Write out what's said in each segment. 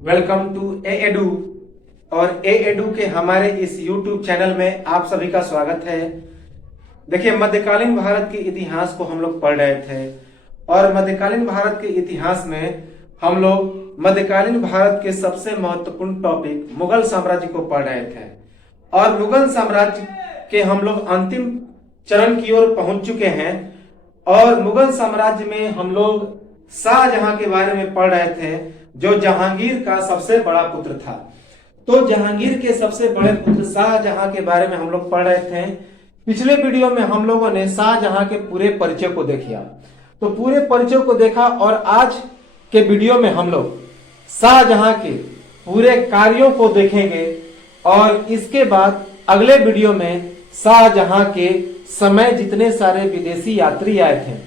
Welcome to A edu. और ए edu के हमारे इस यूट्यूब चैनल में आप सभी का स्वागत है। देखिए, मध्यकालीन भारत के इतिहास को हम लोग पढ़ रहे थे और मध्यकालीन भारत के इतिहास में हम लोग मध्यकालीन भारत के सबसे महत्वपूर्ण टॉपिक मुगल साम्राज्य को पढ़ रहे थे और मुगल साम्राज्य के हम लोग अंतिम चरण की ओर पहुंच चुके हैं। और मुगल साम्राज्य में हम लोग शाहजहां के बारे में पढ़ रहे थे, जो जहांगीर का सबसे बड़ा पुत्र था। तो जहांगीर के सबसे बड़े पुत्र शाहजहां के बारे में हम लोग पढ़ रहे थे। पिछले वीडियो में हम लोगों ने शाहजहां के पूरे परिचय को देखा, तो पूरे परिचय को देखा और आज के वीडियो में हम लोग शाहजहां के पूरे कार्यों को देखेंगे और इसके बाद अगले वीडियो में शाहजहां के समय जितने सारे विदेशी यात्री आए थे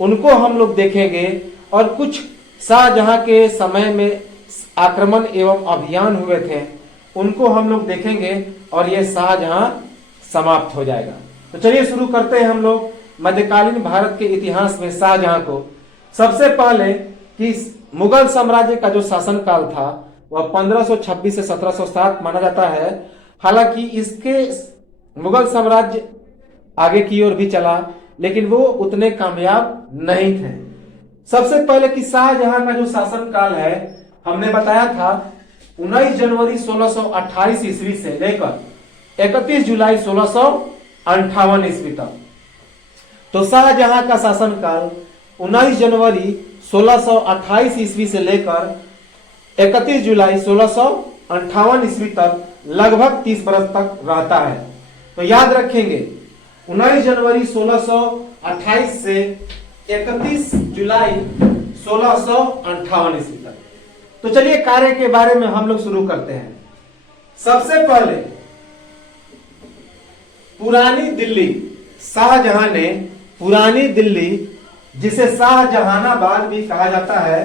उनको हम लोग देखेंगे और कुछ शाहजहां के समय में आक्रमण एवं अभियान हुए थे उनको हम लोग देखेंगे और ये शाहजहां समाप्त हो जाएगा। तो चलिए शुरू करते हैं हम लोग मध्यकालीन भारत के इतिहास में शाहजहां को। सबसे पहले कि मुगल साम्राज्य का जो शासनकाल था वह 1526 से 1707 माना जाता है। हालांकि इसके मुगल साम्राज्य आगे की ओर भी चला लेकिन वो उतने कामयाब नहीं थे। सबसे पहले कि शाहजहां का जो शासनकाल है हमने बताया था 19 जनवरी 1628 ईस्वी से लेकर 31 जुलाई 1658 ईस्वी तक। तो शाहजहां का शासनकाल 19 जनवरी 1628 ईस्वी से लेकर 31 जुलाई 1658 ईस्वी तक लगभग 30 वर्ष तक रहता है। तो याद रखेंगे 19 जनवरी 1628 से 31 जुलाई 1658 ईस्वी तक। तो चलिए कार्य के बारे में हम लोग शुरू करते हैं। सबसे पहले पुरानी दिल्ली, शाहजहां ने पुरानी दिल्ली, जिसे शाहजहानाबाद भी कहा जाता है,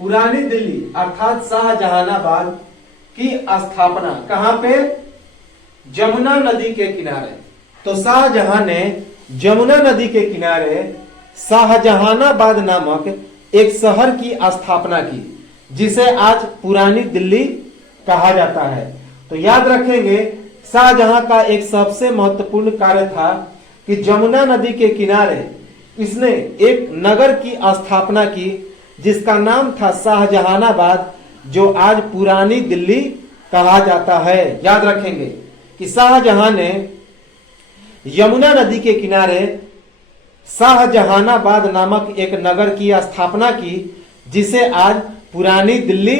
पुरानी दिल्ली अर्थात शाहजहानाबाद की स्थापना कहां पे? जमुना नदी के किनारे। तो शाहजहां ने जमुना नदी के किनारे शाहजहानाबाद नामक एक शहर की स्थापना की जिसे आज पुरानी दिल्ली कहा जाता है। तो याद रखेंगे शाहजहां का एक सबसे महत्वपूर्ण कार्य था कि जमुना नदी के किनारे इसने एक नगर की स्थापना की जिसका नाम था शाहजहानाबाद, जो आज पुरानी दिल्ली कहा जाता है। याद रखेंगे कि शाहजहां ने यमुना नदी के किनारे शाहजहानाबाद नामक एक नगर की स्थापना की जिसे आज पुरानी दिल्ली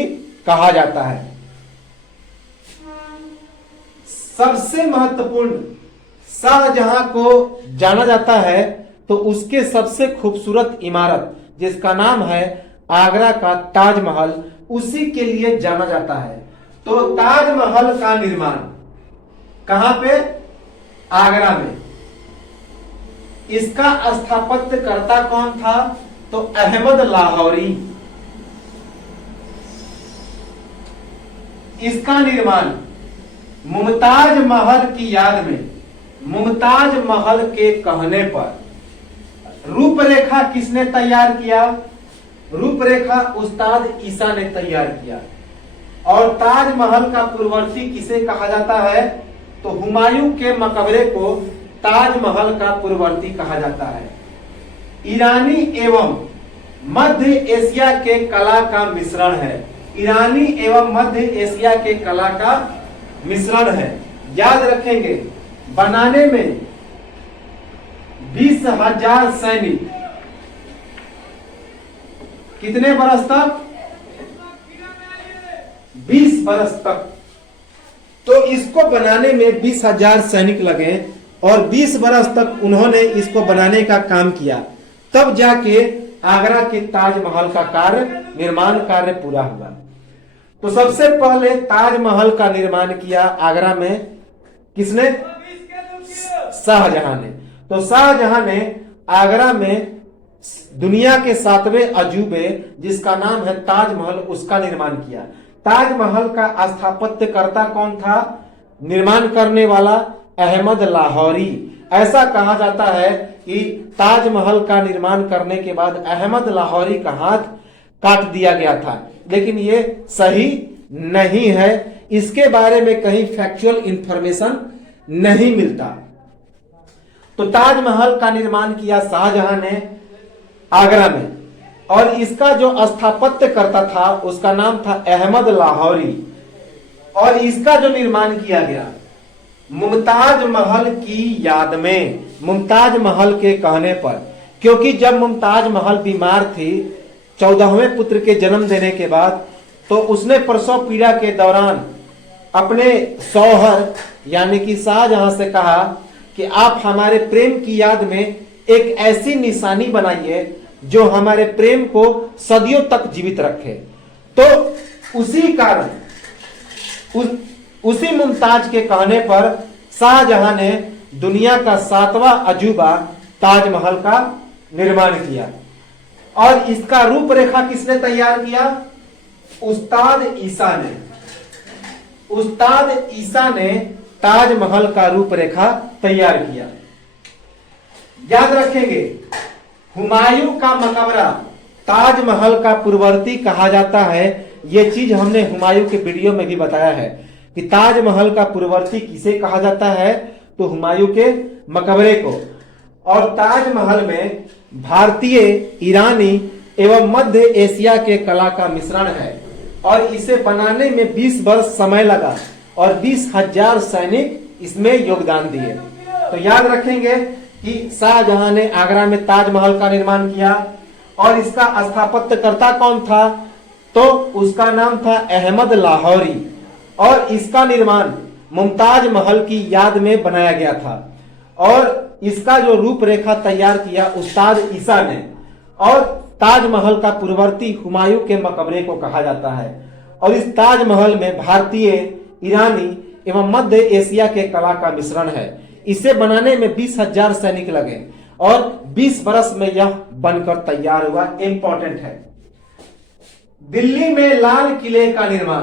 कहा जाता है। सबसे महत्वपूर्ण शाहजहां को जाना जाता है तो उसके सबसे खूबसूरत इमारत जिसका नाम है आगरा का ताजमहल, उसी के लिए जाना जाता है। तो ताजमहल का निर्माण कहां पे? आगरा में। इसका स्थापत्यकर्ता कौन था? तो अहमद लाहौरी। इसका निर्माण मुमताज महल की याद में, मुमताज महल के कहने पर। रूपरेखा किसने तैयार किया? रूपरेखा उस्ताद ईसा ने तैयार किया। और ताजमहल का पूर्ववर्ती किसे कहा जाता है? तो हुमायूं के मकबरे को ताजमहल का पूर्ववर्ती कहा जाता है। ईरानी एवं मध्य एशिया के कला का मिश्रण है। ईरानी एवं मध्य एशिया के कला का मिश्रण है। याद रखेंगे बनाने में 20,000 सैनिक, कितने बरस तक? 20 बरस तक। तो इसको बनाने में 20,000 सैनिक लगे और 20 बरस तक उन्होंने इसको बनाने का काम किया, तब जाके आगरा के ताजमहल का निर्माण कार्य पूरा हुआ। तो सबसे पहले ताजमहल का निर्माण किया आगरा में किसने? शाहजहां ने। तो शाहजहां ने आगरा में दुनिया के 7वें अजूबे जिसका नाम है ताजमहल, उसका निर्माण किया। ताजमहल का स्थापत्यकर्ता कौन था? निर्माण करने वाला अहमद लाहौरी। ऐसा कहा जाता है कि ताजमहल का निर्माण करने के बाद अहमद लाहौरी का हाथ काट दिया गया था। लेकिन ये सही नहीं है, इसके बारे में कहीं फैक्चुअल इंफॉर्मेशन नहीं मिलता। तो ताजमहल का निर्माण किया शाहजहां ने आगरा में, और इसका जो स्थापत्य करता था उसका नाम था अहमद लाहौरी, और इसका जो निर्माण किया गया मुमताज महल की याद में, मुमताज महल के कहने पर, क्योंकि जब मुमताज महल बीमार थी 14वें पुत्र के जन्म देने के बाद, तो उसने प्रसव पीड़ा के दौरान अपने शौहर यानी कि शाहजहां से कहा कि आप हमारे प्रेम की याद में एक ऐसी निशानी बनाइए जो हमारे प्रेम को सदियों तक जीवित रखे। तो उसी कारण उसी मुमताज के कहने पर शाहजहां ने दुनिया का 7वां अजूबा ताजमहल का निर्माण किया, और इसका रूपरेखा किसने तैयार किया? उस्ताद ईसा ने। उस्ताद ईसा ने ताजमहल का रूपरेखा तैयार किया। याद रखेंगे, हुमायूं का मकबरा ताजमहल का पूर्ववर्ती कहा जाता है। यह चीज हमने हुमायूं के वीडियो में भी बताया है कि ताजमहल का पूर्ववर्ती किसे कहा जाता है, तो हुमायूं के मकबरे को। और ताजमहल में भारतीय, ईरानी एवं मध्य एशिया के कला का मिश्रण है, और इसे बनाने में 20 वर्ष समय लगा और 20,000 सैनिक इसमें योगदान दिए। तो याद रखेंगे कि शाहजहां ने आगरा में ताजमहल का निर्माण किया, और इसका स्थापत्यकर्ता कौन था? तो उसका नाम था अहमद लाहौरी, और इसका निर्माण मुमताज महल की याद में बनाया गया था। और इसका जो रूपरेखा तैयार किया उस्ताद ईसा ने, और ताजमहल का पूर्ववर्ती हुमायूं के मकबरे को कहा जाता है। और इस ताजमहल में भारतीय, ईरानी एवं मध्य एशिया के कला का मिश्रण है। इसे बनाने में 20,000 सैनिक लगे, और 20 वर्ष में यह बनकर तैयार हुआ। इंपॉर्टेंट है। दिल्ली में लाल किले का निर्माण,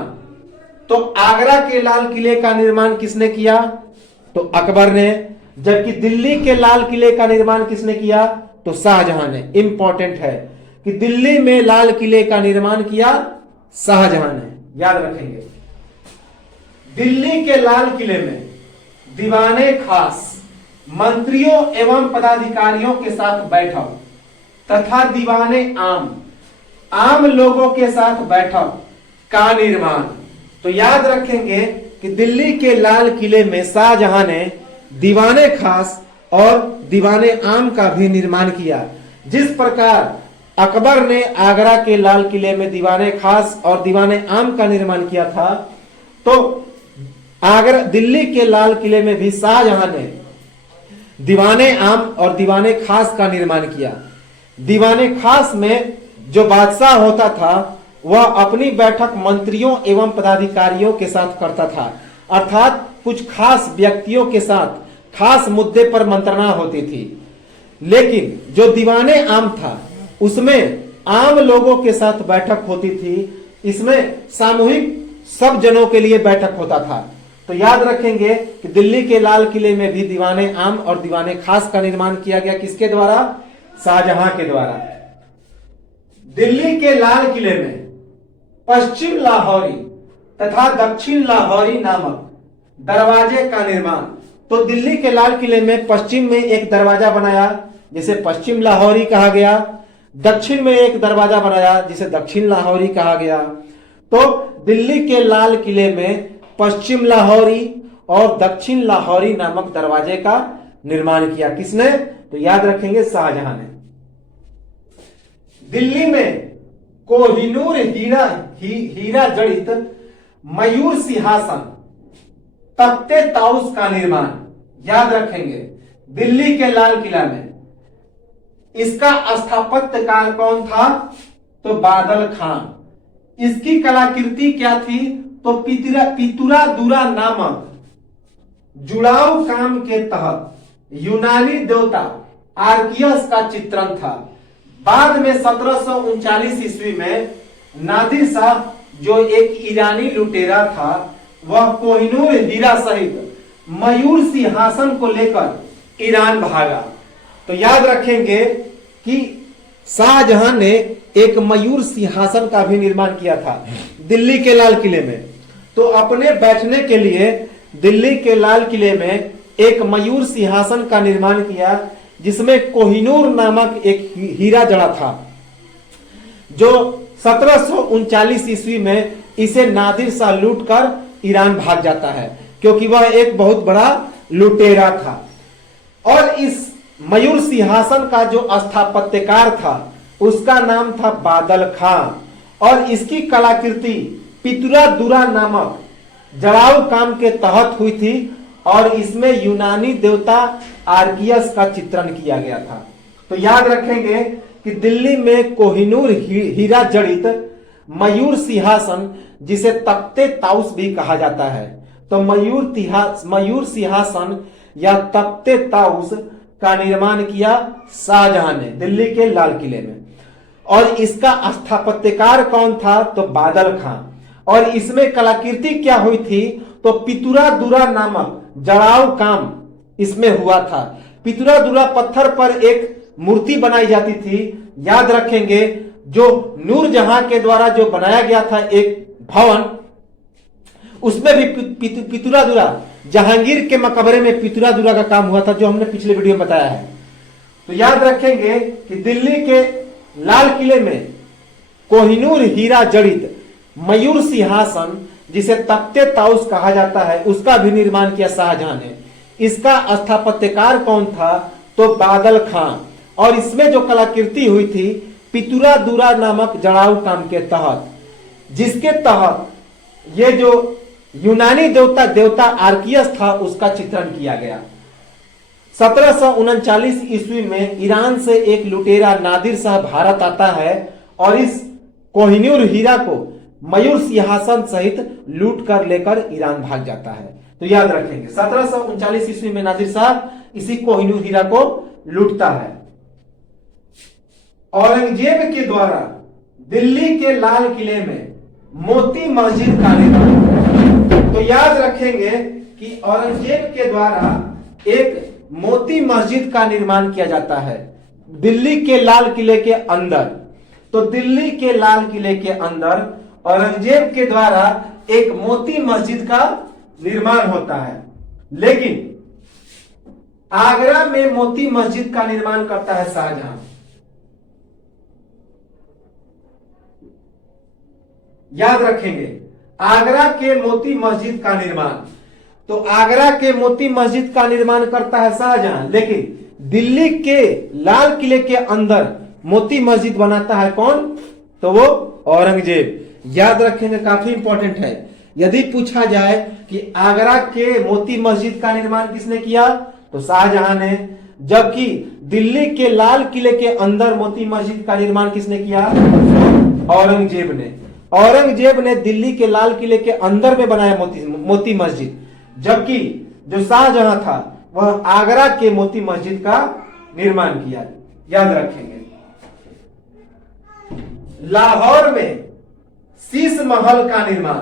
तो आगरा के लाल किले का निर्माण किसने किया? तो अकबर ने। जबकि दिल्ली के लाल किले का निर्माण किसने किया? तो शाहजहां ने। इंपॉर्टेंट है कि दिल्ली में लाल किले का निर्माण किया शाहजहां ने। याद रखेंगे, दिल्ली के लाल किले में दीवाने खास, मंत्रियों एवं पदाधिकारियों के साथ बैठक तथा दीवाने आम लोगों के साथ बैठक का निर्माण। तो याद रखेंगे कि दिल्ली के लाल किले में शाहजहां ने दीवाने खास और दीवाने आम का भी निर्माण किया। जिस प्रकार अकबर ने आगरा के लाल किले में दीवाने खास और दीवाने आम का निर्माण किया था, तो आगरा दिल्ली के लाल किले में भी शाहजहां ने दीवाने आम और दीवाने खास का निर्माण किया। दीवाने खास में जो बादशाह होता था वह अपनी बैठक मंत्रियों एवं पदाधिकारियों के साथ करता था, अर्थात कुछ खास व्यक्तियों के साथ खास मुद्दे पर मंत्रणा होती थी। लेकिन जो दीवाने आम था उसमें आम लोगों के साथ बैठक होती थी। इसमें सामूहिक सब जनों के लिए बैठक होता था। तो याद रखेंगे कि दिल्ली के लाल किले में भी दीवाने आम और दीवाने खास का निर्माण किया गया। किसके द्वारा? शाहजहां के द्वारा। दिल्ली के लाल किले में पश्चिम लाहौरी तथा दक्षिण लाहौरी नामक दरवाजे का निर्माण। तो दिल्ली के लाल किले में पश्चिम में एक दरवाजा बनाया जिसे पश्चिम लाहौरी कहा गया, दक्षिण में एक दरवाजा बनाया जिसे दक्षिण लाहौरी कहा गया। तो दिल्ली के लाल किले में पश्चिम लाहौरी और दक्षिण लाहौरी नामक दरवाजे का निर्माण किया। किसने? तो याद रखेंगे शाहजहां ने। दिल्ली में कोहिनूर हीरा जड़ित मयूर सिंहासन तख्ते ताउस का निर्माण। याद रखेंगे, दिल्ली के लाल किला में इसका स्थापत्यकार कौन था? तो बादल खान। इसकी कलाकृति क्या थी? तो पितुरा दूरा नामक जुड़ाव काम के तहत यूनानी देवता आर्कियस का चित्रण था। बाद में 1739 ईस्वी में नादिर शाह जो एक ईरानी लुटेरा था वह कोहिनूर हीरा सहित मयूर सिंहासन को लेकर ईरान भागा। तो याद रखेंगे कि शाहजहां ने एक मयूर सिंहासन का भी निर्माण किया था दिल्ली के लाल किले में। तो अपने बैठने के लिए दिल्ली के लाल किले में एक मयूर सिंहासन का निर्माण किया, जिसमें कोहिनूर नामक एक हीरा जड़ा था, जो 1739 ईस्वी में इसे नादिर शाह लूट कर ईरान भाग जाता है, क्योंकि वह एक बहुत बड़ा लुटेरा था। और इस मयूर सिंहासन का जो स्थापत्यकार था उसका नाम था बादल खां, और इसकी कलाकृति पितुरा दुरा नामक जड़ाऊ काम के तहत हुई थी, और इसमें यूनानी देवता आर्कियस का चित्रण किया गया था। तो याद रखेंगे कि दिल्ली में कोहिनूर हीरा जड़ित मयूर सिंहासन, जिसे तख्ते ताउस भी कहा जाता है, तो मयूर सिंहासन या तख्ते ताउस का निर्माण किया शाहजहां ने दिल्ली के लाल किले में। और इसका स्थापत्यकार कौन था? तो बादल खां। और इसमें कलाकृति क्या हुई थी? तो पितुरा दुरा नामक जड़ाऊ काम इसमें हुआ था। पितुरा दुरा पत्थर पर एक मूर्ति बनाई जाती थी, याद रखेंगे, जो नूरजहां के द्वारा जो बनाया गया था एक भवन, उसमें भी पितुरा दुरा, जहांगीर के मकबरे में पितुरा दुरा का काम हुआ था, जो हमने पिछले वीडियो में बताया है। तो याद रखेंगे कि दिल्ली के लाल किले में कोहिनूर हीरा जड़ित मयूर सिंहासन, जिसे तख्ते ताउस कहा जाता है, उसका भी निर्माण किया शाहजहां ने। इसका स्थापत्यकार कौन था? तो बादल खां। और इसमें जो कलाकृति हुई थी पितुरा दुरा नामक जड़ाऊ काम के तहत, जिसके तहत ये जो यूनानी देवता आर्कियस था उसका चित्रण किया गया। 1739 ईस्वी में ईरान से एक लुटेरा नादिर शाह भारत आता है और इस कोहिनूर हीरा को मयूर सिंहासन सहित लूट कर लेकर ईरान भाग जाता है। तो याद रखेंगे 1739 ईस्वी में नादिर शाह इसी कोहिनूर हीरा को लूटता है। औरंगजेब के द्वारा दिल्ली के लाल किले में मोती मस्जिद का निर्माण। तो याद रखेंगे कि औरंगजेब के द्वारा एक मोती मस्जिद का निर्माण किया जाता है दिल्ली के लाल किले के अंदर। तो दिल्ली के लाल किले के अंदर औरंगजेब के द्वारा एक मोती मस्जिद का निर्माण होता है, लेकिन आगरा में मोती मस्जिद का निर्माण करता है शाहजहां। याद रखेंगे आगरा के मोती मस्जिद का निर्माण, तो आगरा के मोती मस्जिद का निर्माण करता है शाहजहां, लेकिन दिल्ली के लाल किले के अंदर मोती मस्जिद बनाता है कौन? तो वो औरंगजेब। याद रखेंगे, काफी इंपॉर्टेंट है। यदि पूछा जाए कि आगरा के मोती मस्जिद का निर्माण किसने किया, तो शाहजहां ने, जबकि दिल्ली के लाल किले के अंदर मोती मस्जिद का निर्माण किसने किया? औरंगजेब ने। औरंगजेब ने दिल्ली के लाल किले के अंदर में बनाया मोती मस्जिद, जबकि जो शाहजहां था वह आगरा के मोती मस्जिद का निर्माण किया। याद रखेंगे लाहौर में शीश महल का निर्माण।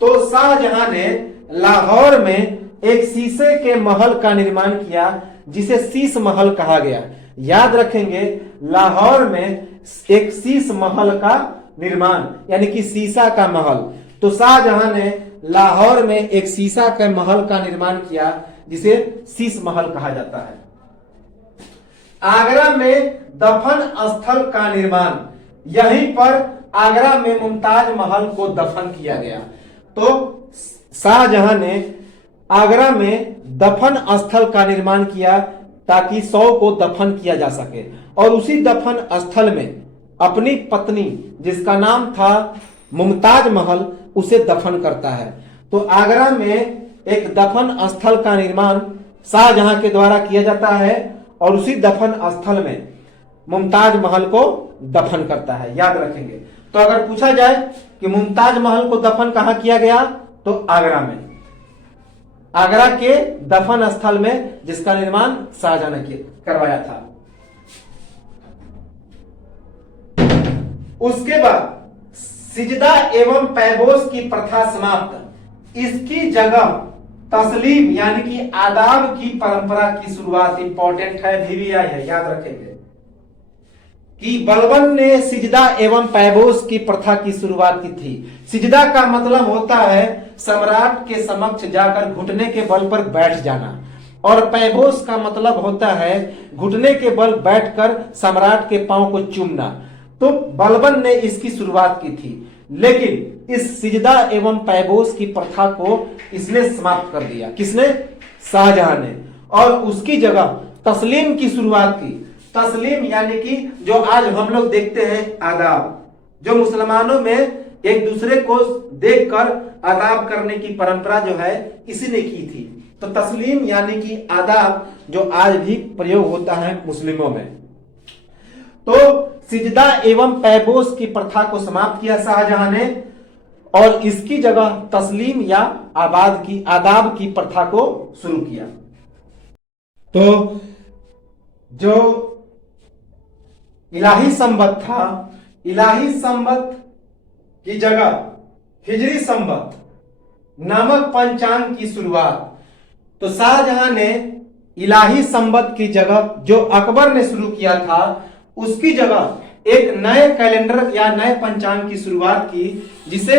तो शाहजहां ने लाहौर में एक शीशे के महल का निर्माण किया, जिसे शीश महल कहा गया। याद रखेंगे लाहौर में एक शीश महल का निर्माण, यानी कि शीशा का महल। तो शाहजहां ने लाहौर में एक शीशा के महल का निर्माण किया, जिसे शीश महल कहा जाता है। आगरा में दफन स्थल का निर्माण, यहीं पर आगरा में मुमताज महल को दफन किया गया। तो शाहजहां ने आगरा में दफन स्थल का निर्माण किया ताकि 100 को दफन किया जा सके, और उसी दफन स्थल में अपनी पत्नी, जिसका नाम था मुमताज महल, उसे दफन करता है। तो आगरा में एक दफन स्थल का निर्माण शाहजहां के द्वारा किया जाता है, और उसी दफन स्थल में मुमताज महल को दफन करता है। याद रखेंगे। तो अगर पूछा जाए कि मुमताज महल को दफन कहां किया गया, तो आगरा में, आगरा के दफन स्थल में, जिसका निर्माण शाहजहां ने करवाया था। उसके बाद सिजदा एवं पैबोस की प्रथा समाप्त, इसकी जगह तस्लीम यानी कि आदाब की परंपरा की शुरुआत। इंपॉर्टेंट है, VVI है, याद रखेंगे कि बलबन ने सिजदा एवं पैबोस की प्रथा की शुरुआत की थी। सिजदा का मतलब होता है सम्राट के समक्ष जाकर घुटने के बल पर बैठ जाना, और पैबोस का मतलब होता है घुटने के बल बैठकर सम्राट के पांव को चूमना। तो बलबन ने इसकी शुरुआत की थी, लेकिन इस सिजदा एवं पैबोस की प्रथा को इसने समाप्त कर दिया। किसने? शाहजहां ने। और उसकी जगह तस्लीम की शुरुआत की। तस्लीम यानी कि जो आज हम लोग देखते हैं आदाब, जो मुसलमानों में एक दूसरे को देखकर आदाब करने की परंपरा जो है इसी ने की थी। तो तस्लीम यानी कि आदाब जो आज भी प्रयोग होता है मुस्लिमों में। तो सिजदा एवं पैबोस की प्रथा को समाप्त किया शाहजहां ने, और इसकी जगह तस्लीम या आदाब की प्रथा को शुरू किया। तो जो इलाही संवत था, इलाही संवत की जगह हिजरी संवत नामक पंचांग की शुरुआत। तो शाहजहां ने इलाही संवत की जगह जो अकबर ने शुरू किया था उसकी जगह एक नए कैलेंडर या नए पंचांग की शुरुआत की, जिसे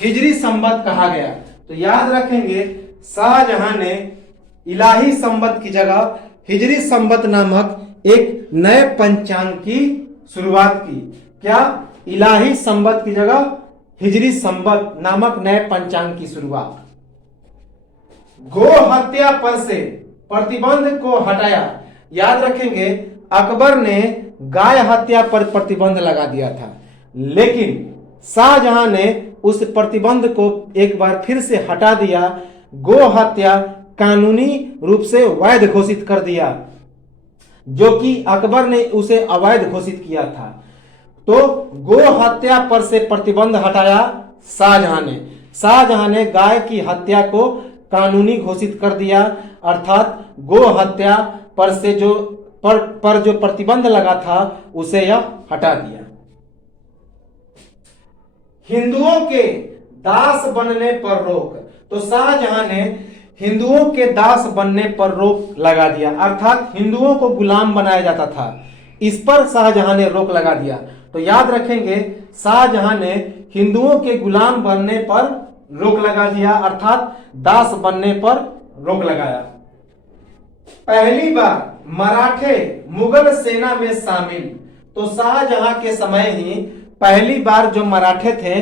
हिजरी संवत कहा गया। तो याद रखेंगे, शाहजहां ने इलाही संवत की जगह हिजरी संवत नामक एक नए पंचांग की शुरुआत की। क्या? इलाही संवत की जगह हिजरी संवत नामक नए पंचांग की शुरुआत। गो हत्या पर से प्रतिबंध को हटाया। याद रखेंगे, अकबर ने गाय हत्या पर प्रतिबंध लगा दिया था, लेकिन शाहजहां ने उस प्रतिबंध को एक बार फिर से हटा दिया। गो हत्या कानूनी रूप से वैध घोषित कर दिया, जो कि अकबर ने उसे अवैध घोषित किया था। तो गो हत्या पर से प्रतिबंध हटाया शाहजहां ने गाय की हत्या को कानूनी घोषित कर दिया, अर्थात गो हत्या पर से जो प्रतिबंध लगा था उसे यह हटा दिया। हिंदुओं के दास बनने पर रोक। तो शाहजहां ने हिंदुओं के दास बनने पर रोक लगा दिया, अर्थात हिंदुओं को गुलाम बनाया जाता था, इस पर शाहजहां ने रोक लगा दिया। तो याद रखेंगे, शाहजहां ने हिंदुओं के गुलाम बनने पर रोक लगा दिया, अर्थात दास बनने पर रोक लगाया। पहली बार मराठे मुगल सेना में शामिल। तो शाहजहां के समय ही पहली बार जो मराठे थे,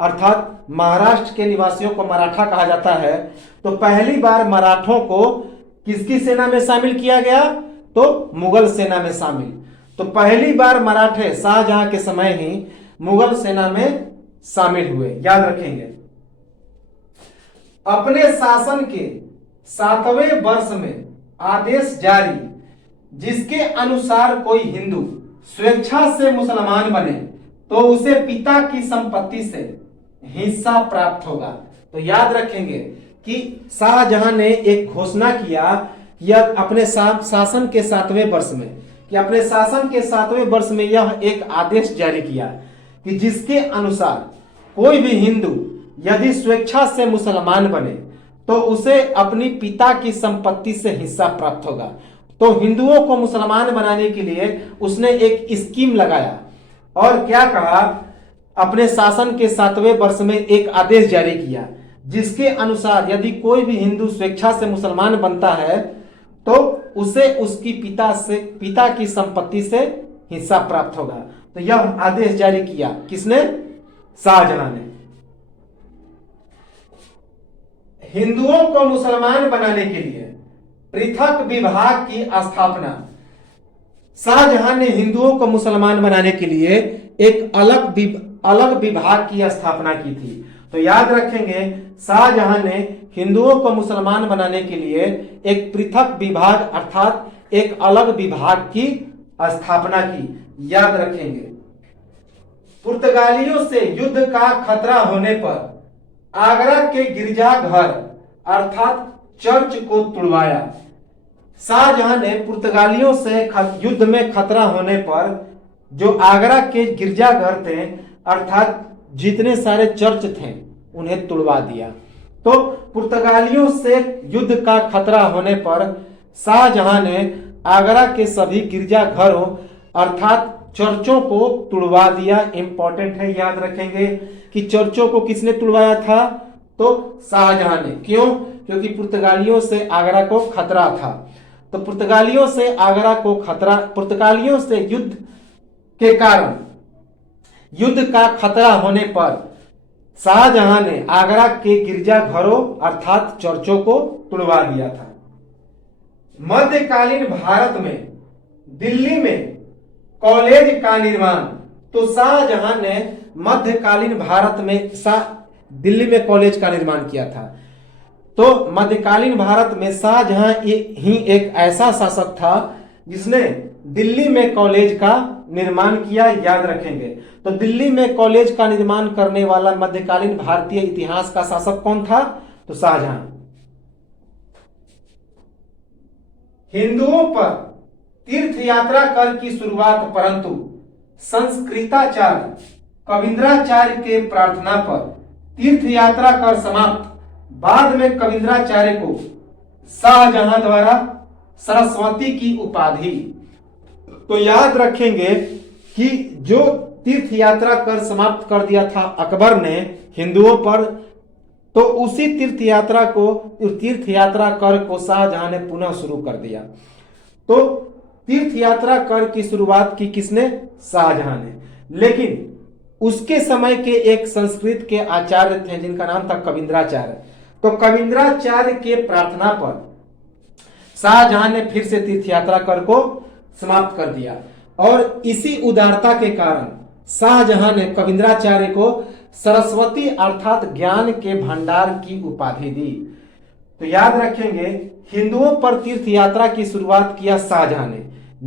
अर्थात महाराष्ट्र के निवासियों को मराठा कहा जाता है, तो पहली बार मराठों को किसकी सेना में शामिल किया गया? तो मुगल सेना में शामिल। तो पहली बार मराठे शाहजहां के समय ही मुगल सेना में शामिल हुए, याद रखेंगे। अपने शासन के 7वें वर्ष में आदेश जारी, जिसके अनुसार कोई हिंदू स्वेच्छा से मुसलमान बने तो उसे पिता की संपत्ति से हिस्सा प्राप्त होगा। तो याद रखेंगे कि शाहजहां ने एक घोषणा किया या अपने शासन के 7वें वर्ष में, कि अपने शासन के 7वें वर्ष में यह एक आदेश जारी किया कि जिसके अनुसार कोई भी हिंदू यदि स्वेच्छा से मुसलमान बने तो उसे अपनी पिता की संपत्ति से हिस्सा प्राप्त होगा। तो हिंदुओं को मुसलमान बनाने के लिए उसने एक स्कीम लगाया और क्या कहा? अपने शासन के 7वें वर्ष में एक आदेश जारी किया, जिसके अनुसार यदि कोई भी हिंदू स्वेच्छा से मुसलमान बनता है तो उसे उसकी पिता की संपत्ति से हिस्सा प्राप्त होगा। तो यह आदेश जारी किया किसने? शाहजहां ने। हिंदुओं को मुसलमान बनाने के लिए पृथक विभाग की स्थापना। शाहजहां ने हिंदुओं को मुसलमान बनाने के लिए एक अलग विभाग की स्थापना की थी। तो याद रखेंगे, शाहजहां ने हिंदुओं को मुसलमान बनाने के लिए एक पृथक विभाग अर्थात एक अलग विभाग की स्थापना की। याद रखेंगे, पुर्तगालियों से युद्ध का खतरा होने पर आगरा के गिरजाघर अर्थात चर्च को तुड़वाया। शाहजहां ने पुर्तगालियों से युद्ध में खतरा होने पर जो आगरा के गिरजाघर थे अर्थात जितने सारे चर्च थे उन्हें तुड़वा दिया। तो पुर्तगालियों से युद्ध का खतरा होने पर शाहजहां ने आगरा के सभी गिरजाघरों अर्थात चर्चों को तुड़वा दिया। इंपॉर्टेंट है, याद रखेंगे कि चर्चों को किसने तुड़वाया था? तो शाहजहां ने। क्यों? क्योंकि पुर्तगालियों से आगरा को खतरा था। तो पुर्तगालियों से आगरा को खतरा, पुर्तगालियों से युद्ध के कारण युद्ध का खतरा होने पर शाहजहां ने आगरा के गिरजाघरों अर्थात चर्चों को तुड़वा दिया था। मध्यकालीन भारत में दिल्ली में कॉलेज का निर्माण, तो शाहजहां ने मध्यकालीन भारत में दिल्ली में कॉलेज का निर्माण किया था। तो मध्यकालीन भारत में शाहजहां ही एक ऐसा शासक था जिसने दिल्ली में कॉलेज का निर्माण किया, याद रखेंगे। तो दिल्ली में कॉलेज का निर्माण करने वाला मध्यकालीन भारतीय इतिहास का शासक कौन था? तो शाहजहां। हिंदुओं पर तीर्थ यात्रा कर की शुरुआत, परंतु संस्कृताचार्य कविंद्राचार्य के प्रार्थना पर तीर्थ यात्रा कर समाप्त। बाद में कविंद्राचार्य को शाहजहां द्वारा सरस्वती की उपाधि, तो याद रखेंगे कि जो तीर्थ यात्रा कर समाप्त कर दिया था अकबर ने हिंदुओं पर, तो उसी तीर्थ यात्रा कर को शाहजहां ने पुनः शुरू कर दिया। तो तीर्थ यात्रा कर की शुरुआत की किसने? शाहजहां ने। लेकिन उसके समय के एक संस्कृत के आचार्य थे जिनका नाम था कविंद्राचार्य। तो कविंद्राचार्य के प्रार्थना पर शाहजहां ने फिर से तीर्थ यात्रा कर को समाप्त कर दिया, और इसी उदारता के कारण शाहजहां ने कविंद्राचार्य को सरस्वती अर्थात ज्ञान के भंडार की उपाधि दी। तो याद रखेंगे, हिंदुओं पर तीर्थ यात्रा की शुरुआत किया शाहजहां ने,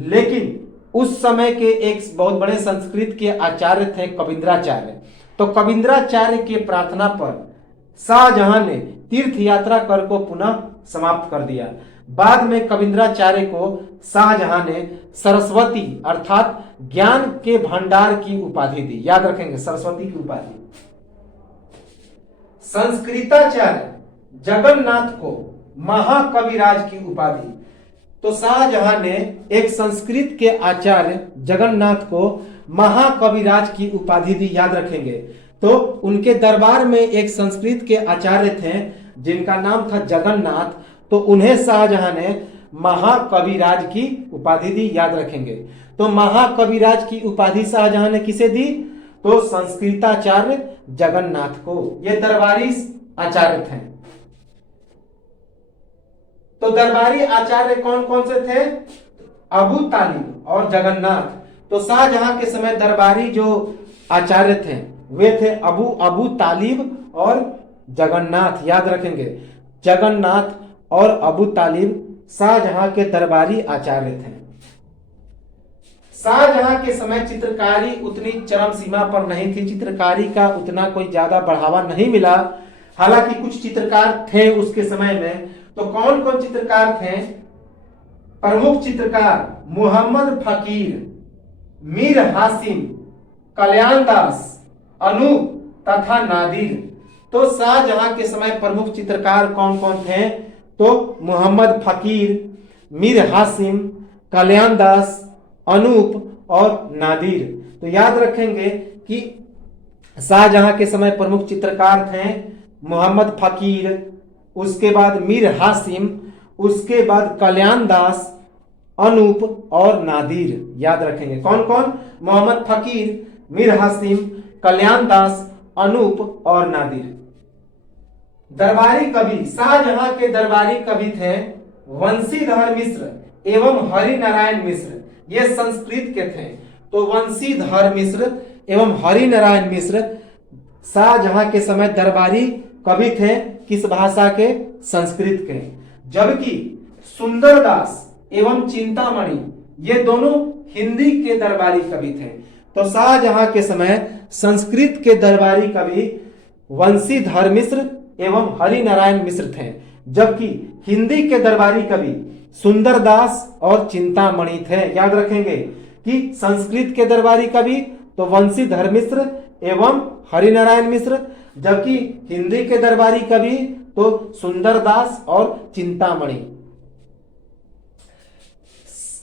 लेकिन उस समय के एक बहुत बड़े संस्कृत के आचार्य थे कविंद्राचार्य। तो कविंद्राचार्य के प्रार्थना पर शाहजहां ने तीर्थ यात्रा कर को पुनः समाप्त कर दिया। बाद में कविंद्राचार्य को शाहजहां ने सरस्वती अर्थात ज्ञान के भंडार की उपाधि दी। याद रखेंगे, सरस्वती की उपाधि। संस्कृताचार्य जगन्नाथ को महाकविराज की उपाधि, तो शाहजहां ने एक संस्कृत के आचार्य जगन्नाथ को महाकविराज की उपाधि दी। याद रखेंगे, तो उनके दरबार में एक संस्कृत के आचार्य थे जिनका नाम था जगन्नाथ, तो उन्हें शाहजहां ने महाकविराज की उपाधि दी। याद रखेंगे, तो महाकविराज की उपाधि शाहजहां ने किसे दी? तो संस्कृताचार्य जगन्नाथ को। ये दरबारी आचार्य थे। तो दरबारी आचार्य कौन कौन से थे? अबू तालिब और जगन्नाथ। तो शाहजहां के समय दरबारी जो आचार्य थे वे थे अबू तालिब और जगन्नाथ। याद रखेंगे, जगन्नाथ और अबू तालिब शाहजहां के दरबारी आचार्य थे। शाहजहां के समय चित्रकारी उतनी चरम सीमा पर नहीं थी, चित्रकारी का उतना कोई ज्यादा बढ़ावा नहीं मिला। हालांकि कुछ चित्रकार थे उसके समय में। तो कौन कौन चित्रकार थे? प्रमुख चित्रकार मोहम्मद फकीर, मीर हासिम, कल्याण दास, अनूप तथा नादिर। तो शाहजहां के समय प्रमुख चित्रकार कौन कौन थे? तो मोहम्मद फकीर, मीर हासिम, कल्याण दास, अनूप और नादिर। तो याद रखेंगे कि शाहजहां के समय प्रमुख चित्रकार थे मोहम्मद फकीर, उसके बाद मीर हासिम, उसके बाद कल्याण दास, अनूप और नादिर। याद रखेंगे कौन कौन? मोहम्मद फकीर, मीर हासिम, कल्याण दास, अनूप और नादिर। दरबारी कवि, शाहजहां के दरबारी कवि थे वंशीधर मिश्र एवं हरिनारायण मिश्र। ये संस्कृत के थे। तो वंशीधर मिश्र एवं हरिनारायण मिश्र शाहजहां के समय दरबारी कवि थे। किस भाषा के? संस्कृत के। जबकि सुंदरदास एवं चिंतामणि ये दोनों हिंदी के दरबारी कवि थे। तो शाहजहां के समय संस्कृत के दरबारी कवि वंशीधर मिश्र एवं हरिनारायण मिश्र थे, जबकि हिंदी के दरबारी कवि सुंदरदास और चिंतामणि थे। याद रखेंगे कि संस्कृत के दरबारी कवि तो वंशीधर मिश्र एवं हरिनारायण मिश्र, जबकि हिंदी के दरबारी कवि तो सुंदरदास और चिंतामणि।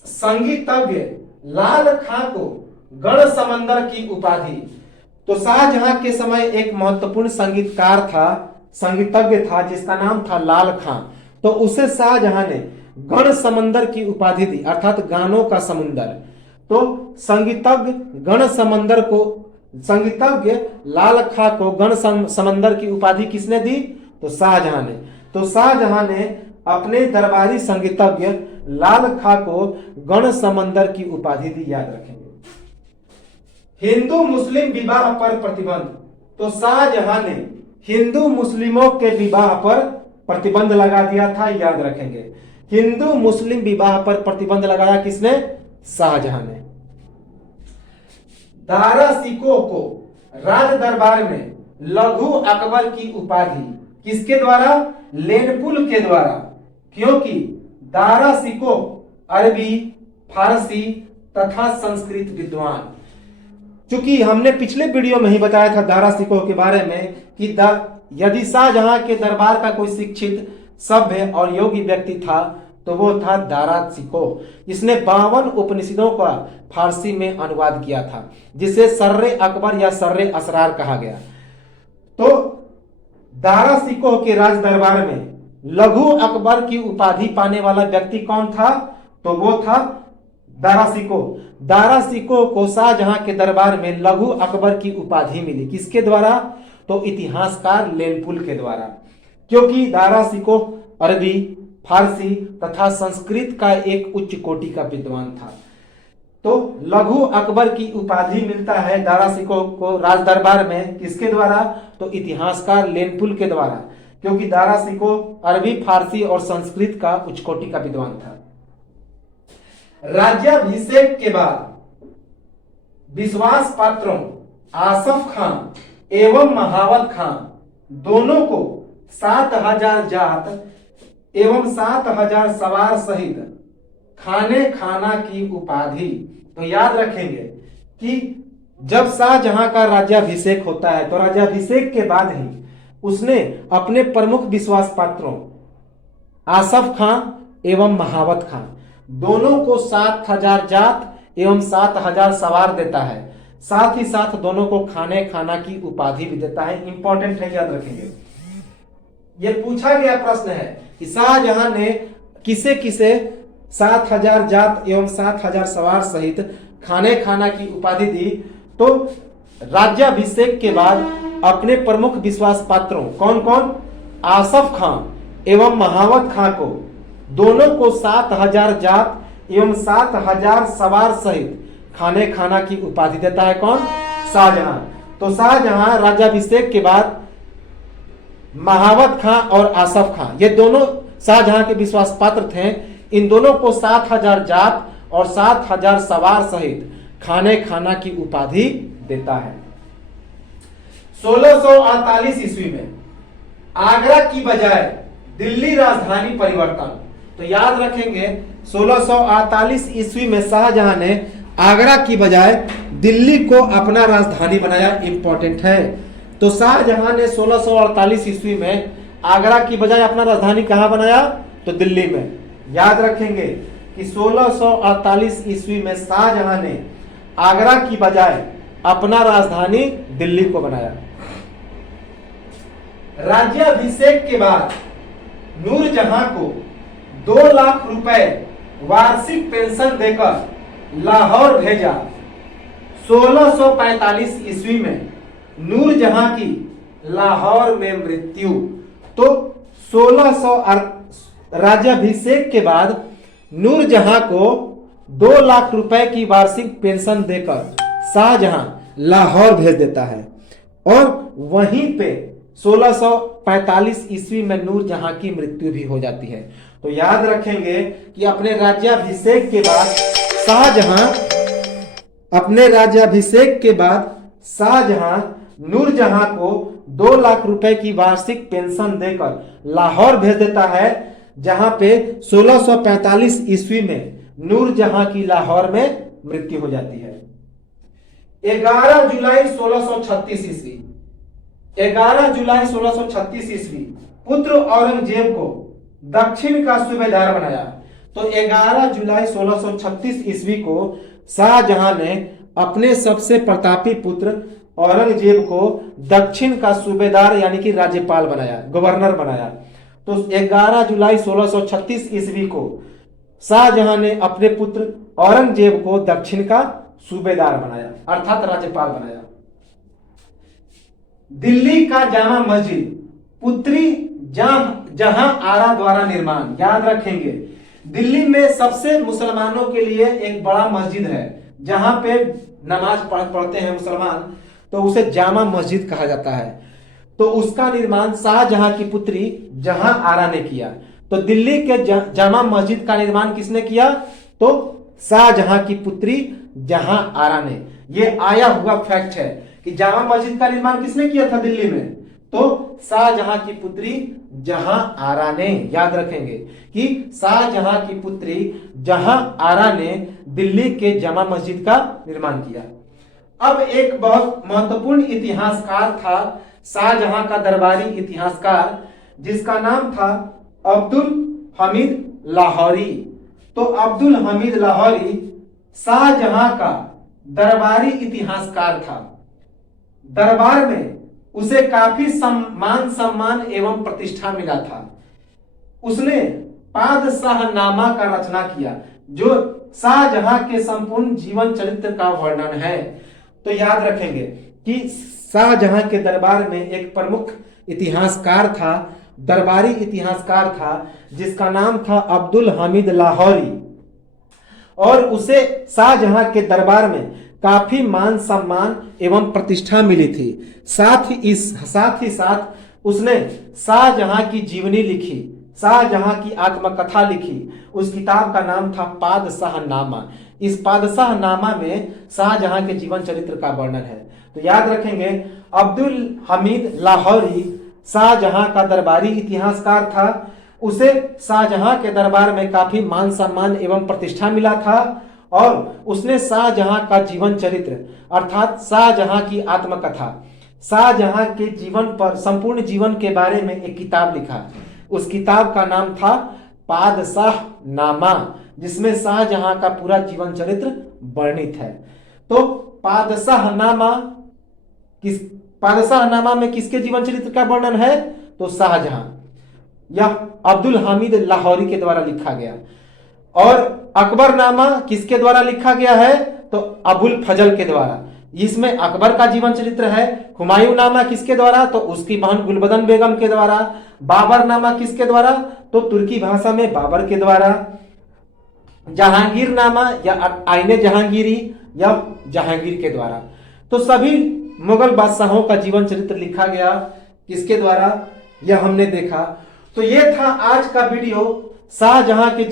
संगीतज्ञ लाल खां को गण समंदर की उपाधि। तो शाहजहां के समय एक महत्वपूर्ण संगीतकार था, संगीतज्ञ था, जिसका नाम था लाल खां। तो उसे शाहजहां ने गण समंदर की उपाधि दी, अर्थात गानों का समुंदर। तो संगीतज्ञ गण समंदर को, संगीतज्ञ लाल खां को गण समंदर की उपाधि किसने दी? तो शाहजहां ने। तो शाहजहां ने अपने दरबारी संगीतज्ञ लाल खां को गण समंदर की उपाधि दी, याद रखेंगे। हिंदू मुस्लिम विवाह पर प्रतिबंध। तो शाहजहां ने हिंदू मुस्लिमों के विवाह पर प्रतिबंध लगा दिया था, याद रखेंगे। हिंदू मुस्लिम विवाह पर प्रतिबंध लगाया किसने? शाहजहां ने। दारा सिकोह को राज दरबार में लघु अकबर की उपाधि किसके द्वारा? लेनपुल के द्वारा। क्योंकि दारा सिकोह अरबी, फारसी तथा संस्कृत विद्वान। चूंकि हमने पिछले वीडियो में ही बताया था दारा सिकोह के बारे में कि यदि शाहजहां के दरबार का कोई शिक्षित, सभ्य और योग्य व्यक्ति था तो वो था दारा सिकोह, जिसने 52 उपनिषदों का फारसी में अनुवाद किया था, जिसे सर्रे अकबर या सर्रे असरार कहा गया। तो दारा सिकोह के राज दरबार में लघु अकबर की उपाधि पाने वाला व्यक्ति कौन था? तो वो था दारा सिकोह। दारा सिकोह को शाहजहां के दरबार में लघु अकबर की उपाधि मिली, किसके द्वारा? तो इतिहासकार लेनपुल के द्वारा। क्योंकि दारा सिकोह अरबी, फारसी तथा संस्कृत का एक उच्च कोटि का विद्वान था। तो लघु अकबर की उपाधि मिलता है दारा सिकोह को राज दरबार में, किसके द्वारा? तो इतिहासकार लेनपुल के द्वारा। क्योंकि दारा सिकोह अरबी, फारसी और संस्कृत का उच्च कोटि का विद्वान था। राज्याभिषेक के बाद विश्वास पात्रों आसफ खां एवं महावत खां दोनों को 7000 जात एवं 7000 सवार सहित खाने खाना की उपाधि। तो याद रखेंगे कि जब शाहजहां का राज्याभिषेक होता है तो राज्याभिषेक के बाद ही उसने अपने प्रमुख विश्वास पात्रों आसफ खां एवं महावत खां दोनों को 7000 जात एवं 7000 सवार देता है। साथ ही साथ दोनों को खाने खाना की उपाधि भी देता है। इंपॉर्टेंट है, याद रखेंगे। यह पूछा गया प्रश्न है कि शाहजहां ने किसे किसे 7000 जात एवं 7000 सवार सहित खाने खाना की उपाधि दी। तो राज्याभिषेक के बाद अपने प्रमुख विश्वास पात्रों कौन कौन? आसफ खां एवं महावत खां को दोनों को 7000 जात एवं 7000 सवार सहित खाने खाना की उपाधि देता है। कौन? शाहजहां। तो शाहजहां राज्याभिषेक के बाद महावत खां और आसफ खां, ये दोनों शाहजहां के विश्वास पात्र थे। इन दोनों को 7000 जात और 7000 सवार सहित खाने खाना की उपाधि देता है। 1648 ईस्वी में आगरा की बजाय दिल्ली राजधानी परिवर्तन। तो याद रखेंगे 1648 ईस्वी में शाहजहां ने आगरा की बजाय दिल्ली को अपना राजधानी बनाया। इंपॉर्टेंट है। तो शाहजहां ने 1648 ईस्वी में आगरा की बजाय अपना राजधानी कहां बनाया? तो दिल्ली में। याद रखेंगे कि 1648 ईस्वी में शाहजहां ने आगरा की बजाय अपना राजधानी दिल्ली को बनाया। राज्याभिषेक के बाद नूरजहां को 2 लाख रुपए वार्षिक पेंशन देकर लाहौर भेजा। 1645 ईस्वी में नूरजहां की लाहौर में मृत्यु। तो 1600 राज्याभिषेक के बाद नूरजहां को 2 लाख रुपए की वार्षिक पेंशन देकर शाहजहां लाहौर भेज देता है। और वहीं पे 1645 ईस्वी में नूरजहां की मृत्यु भी हो जाती है। तो याद रखेंगे कि अपने राज्याभिषेक के बाद शाहजहां नूरजहां को 2 लाख रुपए की वार्षिक पेंशन देकर लाहौर भेज देता है, जहां पे 1645 ईस्वी में नूरजहां की लाहौर में मृत्यु हो जाती है। 11 जुलाई 1636 ईस्वी 11 जुलाई 1636 ईस्वी पुत्र औरंगजेब को दक्षिण का सूबेदार बनाया। तो 11 जुलाई 1636 ईस्वी को शाहजहां ने अपने सबसे प्रतापी पुत्र औरंगजेब को दक्षिण का सूबेदार यानी कि राज्यपाल बनाया, गवर्नर बनाया। तो 11 जुलाई 1636 ईस्वी को शाहजहां ने अपने पुत्र औरंगजेब को दक्षिण का सूबेदार बनाया अर्थात राज्यपाल बनाया। दिल्ली का जामा मस्जिद पुत्री जहां आरा द्वारा निर्माण, याद रखेंगे दिल्ली में सबसे मुसलमानों के लिए एक बड़ा मस्जिद है जहां पे नमाज पढ़ते हैं मुसलमान, तो उसे जामा मस्जिद कहा जाता है। तो उसका निर्माण शाहजहां की पुत्री जहां आरा ने किया। तो दिल्ली के जामा मस्जिद का निर्माण किसने किया? तो शाहजहां की पुत्री जहां आरा ने। यह आया हुआ फैक्ट है कि जामा मस्जिद का निर्माण किसने किया था दिल्ली में? तो शाहजहां की पुत्री जहां आरा ने। याद रखेंगे कि शाहजहां की पुत्री जहां आरा ने दिल्ली के जामा मस्जिद का निर्माण किया। अब एक बहुत महत्वपूर्ण इतिहासकार था, शाहजहां का दरबारी इतिहासकार, जिसका नाम था अब्दुल हमीद लाहौरी। तो अब्दुल हमीद लाहौरी शाहजहां का दरबारी इतिहासकार था। दरबार में उसे काफी मान सम्मान एवं प्रतिष्ठा मिला था। उसने पादशाहनामा का रचना किया जो शाहजहां के संपूर्ण जीवन चरित्र का वर्णन है। तो याद रखेंगे कि शाहजहां के दरबार में एक प्रमुख इतिहासकार था, दरबारी इतिहासकार था, जिसका नाम था अब्दुल हमीद लाहौरी। और उसे शाहजहां के दरबार में काफी मान सम्मान एवं प्रतिष्ठा मिली थी। साथ ही साथ उसने शाहजहां की जीवनी लिखी, शाहजहां की आत्मकथा लिखी। उस किताब का नाम था पादशाहनामा। इस पादशाहनामा में शाहजहां के जीवन चरित्र का वर्णन है। तो याद रखेंगे अब्दुल हमीद लाहौरी शाहजहां का दरबारी इतिहासकार था। उसे शाहजहां के दरबार में काफी मान सम्मान एवं प्रतिष्ठा मिला था और उसने शाहजहां का जीवन चरित्र अर्थात शाहजहां की आत्मकथा, शाहजहां के जीवन पर संपूर्ण जीवन के बारे में एक किताब लिखा। उस किताब का नाम था पादशाहनामा, जिसमें शाहजहां का पूरा जीवन चरित्र वर्णित है। तो पादशाहनामा में किसके जीवन चरित्र का वर्णन है? तो शाहजहां, यह अब्दुल हामिद लाहौरी के द्वारा लिखा गया। और अकबरनामा किसके द्वारा लिखा गया है? तो अबुल फजल के द्वारा। इसमें अकबर का जीवन चरित्र है। हुमायूं नामा किसके द्वारा? तो उसकी बहन गुलबदन बेगम के द्वारा। बाबर नामा किसके द्वारा? तो तुर्की भाषा में बाबर के द्वारा। जहांगीर नामा या आईने जहांगीरी या जहांगीर के द्वारा। तो सभी मुगल बादशाहों का जीवन चरित्र लिखा गया किसके द्वारा, यह हमने देखा। तो यह था आज का वीडियो, शाहजहां के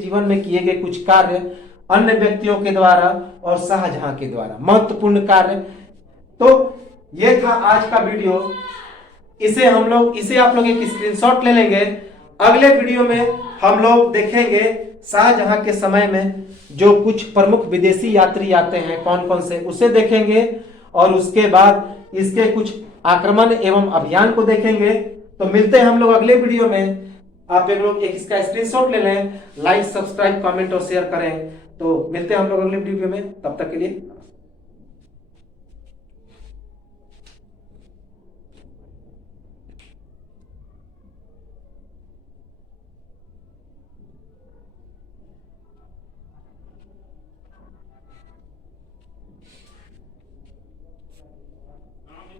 जीवन में किए गए कुछ कार्य अन्य व्यक्तियों के द्वारा और शाहजहां के द्वारा महत्वपूर्ण कार्य। तो यह था आज का वीडियो। इसे आप लोग एक स्क्रीनशॉट ले लेंगे। अगले वीडियो में हम लोग देखेंगे शाहजहां के समय में जो कुछ प्रमुख विदेशी यात्री आते हैं कौन कौन से, उसे देखेंगे और उसके बाद इसके कुछ आक्रमण एवं अभियान को देखेंगे। तो मिलते हैं हम लोग अगले वीडियो में। आप लोग एक इसका स्क्रीनशॉट ले लें, लाइक सब्सक्राइब कमेंट और शेयर करें। तो मिलते हैं हम लोग अगले वीडियो में, तब तक के लिए।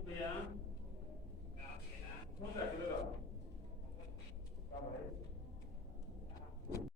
भैया